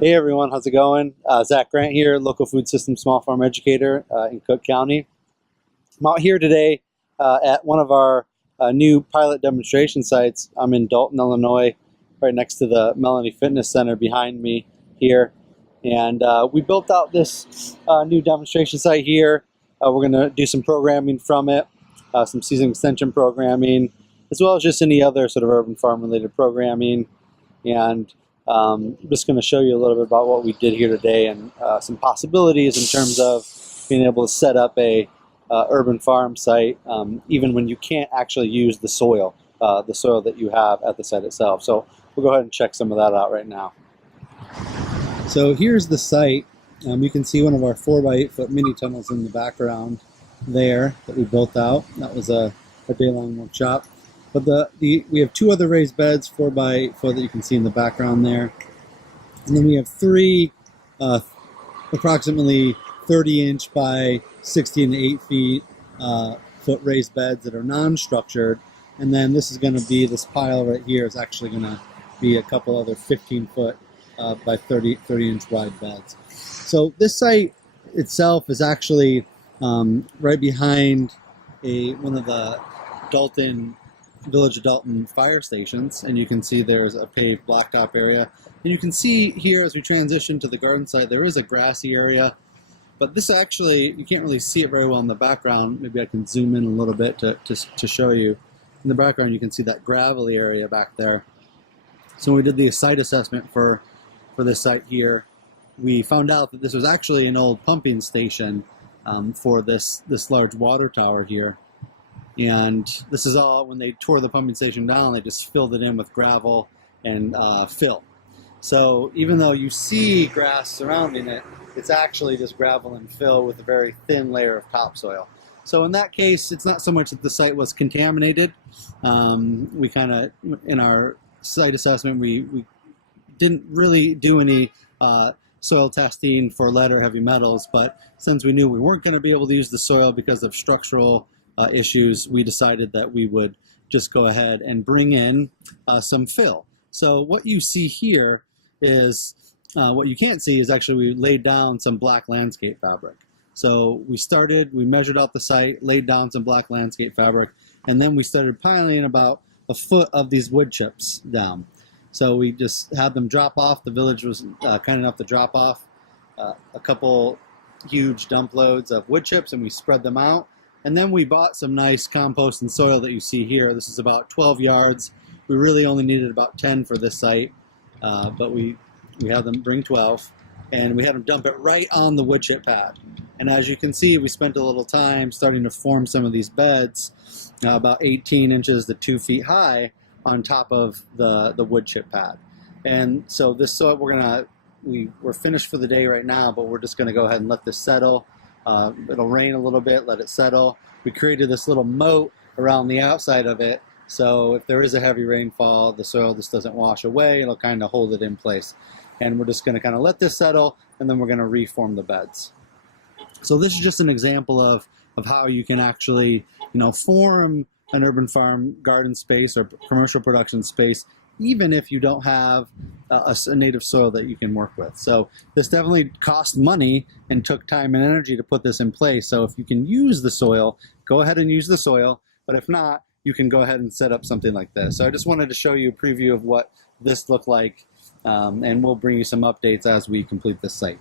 Hey everyone, how's it going? Zach Grant here, local food system small farm educator in Cook County. I'm out here today at one of our new pilot demonstration sites. I'm in Dalton, Illinois, right next to the Melanie Fitness Center behind me here. And we built out this new demonstration site here. We're going to do some programming from it, some season extension programming, as well as just any other sort of urban farm related programming. And I'm just going to show you a little bit about what we did here today and some possibilities in terms of being able to set up a urban farm site even when you can't actually use the soil that you have at the site itself. So we'll go ahead and check some of that out right now. So here's the site. You can see one of our 4x8 foot mini tunnels in the background there that we built out. That was a day-long workshop. But we have two other raised beds, 4x4 that you can see in the background there. And then we have three approximately 30-inch by 16 to 8 feet foot raised beds that are non-structured. And then this is going to be, this pile right here is actually going to be a couple other 15-foot by 30-inch wide beds. So this site itself is actually right behind one of the Village of Dalton fire stations, and you can see there's a paved blacktop area. And you can see here as we transition to the garden site, there is a grassy area, but this actually, you can't really see it very well in the background. Maybe I can zoom in a little bit to show you. In the background, you can see that gravelly area back there. So when we did the site assessment for this site here, we found out that this was actually an old pumping station for this large water tower here. And this is all, when they tore the pumping station down, they just filled it in with gravel and fill. So even though you see grass surrounding it, it's actually just gravel and fill with a very thin layer of topsoil. So in that case, it's not so much that the site was contaminated. We kind of, in our site assessment, we didn't really do any soil testing for lead or heavy metals, but since we knew we weren't going to be able to use the soil because of structural issues, we decided that we would just go ahead and bring in some fill. So what you see here is, what you can't see is actually we laid down some black landscape fabric. So we measured out the site, laid down some black landscape fabric, and then we started piling about a foot of these wood chips down. So we just had them drop off. The village was kind enough to drop off a couple huge dump loads of wood chips, and we spread them out. And then we bought some nice compost and soil that you see here. This is about 12 yards. We really only needed about 10 for this site, but we had them bring 12, and we had them dump it right on the wood chip pad. And as you can see, we spent a little time starting to form some of these beds, about 18 inches to 2 feet high on top of the wood chip pad. And so this soil, we're finished for the day right now, but we're just gonna go ahead and let this settle. It'll rain a little bit, let it settle. We created this little moat around the outside of it, so if there is a heavy rainfall, the soil just doesn't wash away. It'll kind of hold it in place. And we're just going to kind of let this settle, and then we're going to reform the beds. So this is just an example of how you can actually, form an urban farm garden space or commercial production space, even if you don't have a native soil that you can work with. So this definitely cost money and took time and energy to put this in place. So if you can use the soil, go ahead and use the soil. But if not, you can go ahead and set up something like this. So I just wanted to show you a preview of what this looked like, and we'll bring you some updates as we complete this site.